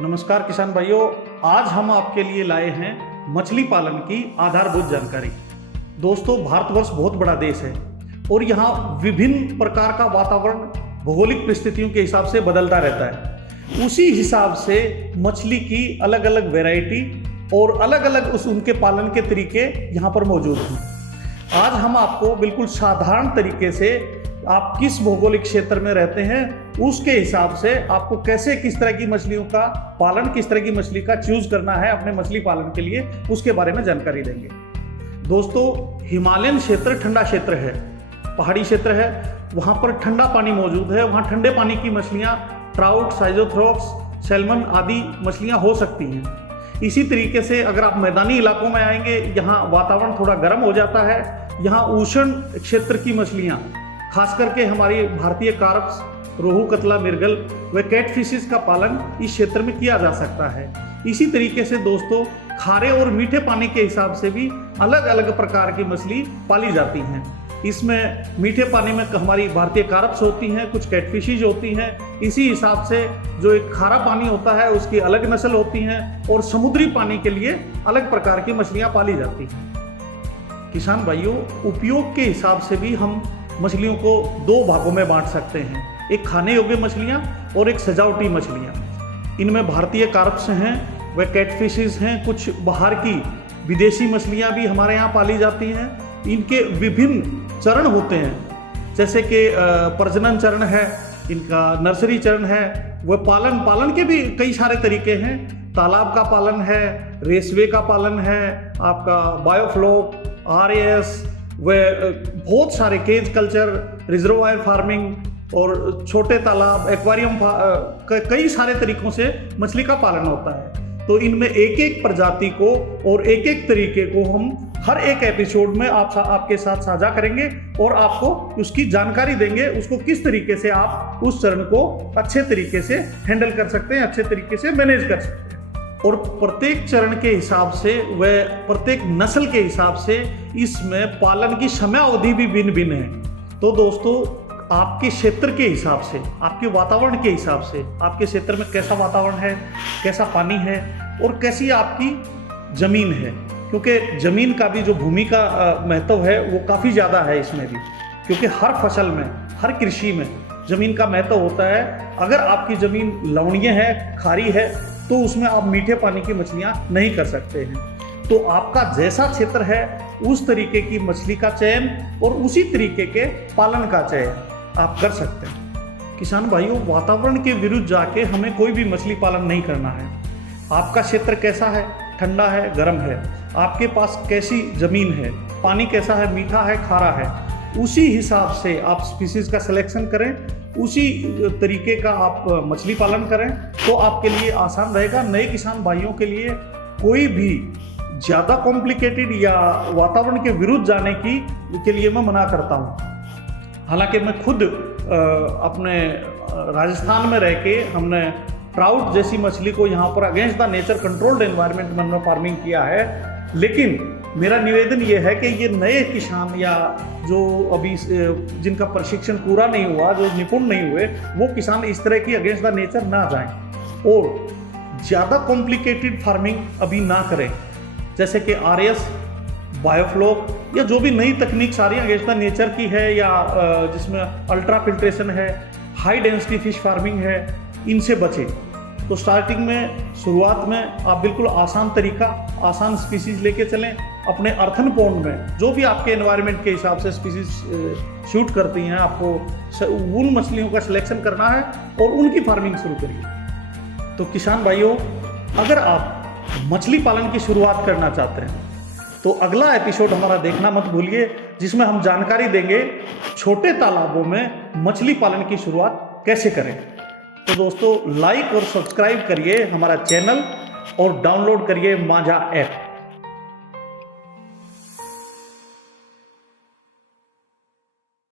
नमस्कार किसान भाइयों, आज हम आपके लिए लाए हैं मछली पालन की आधारभूत जानकारी। दोस्तों, भारतवर्ष बहुत बड़ा देश है और यहाँ विभिन्न प्रकार का वातावरण भौगोलिक परिस्थितियों के हिसाब से बदलता रहता है। उसी हिसाब से मछली की अलग अलग वैरायटी और अलग अलग उनके पालन के तरीके यहाँ पर मौजूद हैं। आज हम आपको बिल्कुल साधारण तरीके से आप किस भौगोलिक क्षेत्र में रहते हैं उसके हिसाब से आपको कैसे किस तरह की मछलियों का पालन, किस तरह की मछली का चूज करना है अपने मछली पालन के लिए, उसके बारे में जानकारी देंगे। दोस्तों, हिमालयन क्षेत्र ठंडा क्षेत्र है, पहाड़ी क्षेत्र है, वहाँ पर ठंडा पानी मौजूद है। वहाँ ठंडे पानी की मछलियाँ ट्राउट, साइजोथ्रोप्स, सैल्मन आदि मछलियाँ हो सकती हैं। इसी तरीके से अगर आप मैदानी इलाकों में आएंगे, यहाँ वातावरण थोड़ा गर्म हो जाता है। यहाँ उष्ण क्षेत्र की मछलियाँ, खास करके हमारी भारतीय कार्प्स, रोहू, कतला, मिर्गल व कैट फिशेस का पालन इस क्षेत्र में किया जा सकता है। इसी तरीके से दोस्तों, खारे और मीठे पानी के हिसाब से भी अलग अलग प्रकार की मछली पाली जाती हैं। इसमें मीठे पानी में हमारी भारतीय कार्प्स होती हैं, कुछ कैट फिशेज होती हैं। इसी हिसाब से जो एक खारा पानी होता है उसकी अलग नस्ल होती हैं और समुद्री पानी के लिए अलग प्रकार की मछलियाँ पाली जाती हैं। किसान भाइयों, उपयोग के हिसाब से भी हम मछलियों को दो भागों में बांट सकते हैं, एक खाने योग्य मछलियाँ और एक सजावटी मछलियाँ। इनमें भारतीय कार्प्स हैं व कैट फिशेस हैं, कुछ बाहर की विदेशी मछलियाँ भी हमारे यहाँ पाली जाती हैं। इनके विभिन्न चरण होते हैं, जैसे कि प्रजनन चरण है, इनका नर्सरी चरण है, वह पालन के भी कई सारे तरीके हैं। तालाब का पालन है, रेसवे का पालन है, आपका बायोफ्लोक, RAS व बहुत सारे केज कल्चर, रिजर्वायर फार्मिंग और छोटे तालाब, एक्वेरियम, कई सारे तरीकों से मछली का पालन होता है। तो इनमें एक एक प्रजाति को और एक एक तरीके को हम हर एक एपिसोड में आपके साथ साझा करेंगे और आपको उसकी जानकारी देंगे, उसको किस तरीके से आप उस चरण को अच्छे तरीके से हैंडल कर सकते हैं, अच्छे तरीके से मैनेज कर सकते हैं। और प्रत्येक चरण के हिसाब से व प्रत्येक नस्ल के हिसाब से इसमें पालन की समयावधि भी भिन्न भिन्न है। तो दोस्तों, आपके क्षेत्र के हिसाब से, आपके वातावरण के हिसाब से, आपके क्षेत्र में कैसा वातावरण है, कैसा पानी है और कैसी आपकी ज़मीन है, क्योंकि ज़मीन का भी जो भूमि का महत्व है वो काफ़ी ज़्यादा है इसमें भी, क्योंकि हर फसल में, हर कृषि में ज़मीन का महत्व होता है। अगर आपकी ज़मीन लवणीय है, खारी है, तो उसमें आप मीठे पानी की मछलियाँ नहीं कर सकते हैं। तो आपका जैसा क्षेत्र है उस तरीके की मछली का चयन और उसी तरीके के पालन का चयन आप कर सकते हैं। किसान भाइयों, वातावरण के विरुद्ध जाके हमें कोई भी मछली पालन नहीं करना है। आपका क्षेत्र कैसा है, ठंडा है, गर्म है, आपके पास कैसी ज़मीन है, पानी कैसा है, मीठा है, खारा है, उसी हिसाब से आप स्पीसीज़ का सिलेक्शन करें, उसी तरीके का आप मछली पालन करें तो आपके लिए आसान रहेगा। नए किसान भाइयों के लिए कोई भी ज़्यादा कॉम्प्लिकेटेड या वातावरण के विरुद्ध जाने के लिए मैं मना करता हूँ। हालांकि मैं खुद अपने राजस्थान में रह के हमने ट्राउट जैसी मछली को यहाँ पर against the nature controlled environment में हमने फार्मिंग किया है। लेकिन मेरा निवेदन ये है कि ये नए किसान या जो अभी जिनका प्रशिक्षण पूरा नहीं हुआ, जो निपुण नहीं हुए, वो किसान इस तरह की अगेंस्ट द नेचर ना जाएं और ज़्यादा कॉम्प्लिकेटेड फार्मिंग अभी ना करें, जैसे कि RAS, बायोफ्लोक या जो भी नई तकनीक सारी अगेंस्ट द नेचर की है या जिसमें अल्ट्रा फिल्ट्रेशन है, हाई डेंसिटी फिश फार्मिंग है, इनसे बचें। तो स्टार्टिंग में, शुरुआत में आप बिल्कुल आसान तरीका, आसान स्पीसीज लेके चलें। अपने अर्थन पॉन्ड में जो भी आपके एनवायरनमेंट के हिसाब से स्पीसीज शूट करती हैं, आपको उन मछलियों का सिलेक्शन करना है और उनकी फार्मिंग शुरू करिए। तो किसान भाइयों, अगर आप मछली पालन की शुरुआत करना चाहते हैं तो अगला एपिसोड हमारा देखना मत भूलिए, जिसमें हम जानकारी देंगे छोटे तालाबों में मछली पालन की शुरुआत कैसे करें। तो दोस्तों, लाइक और सब्सक्राइब करिए हमारा चैनल और डाउनलोड करिए मांझा ऐप।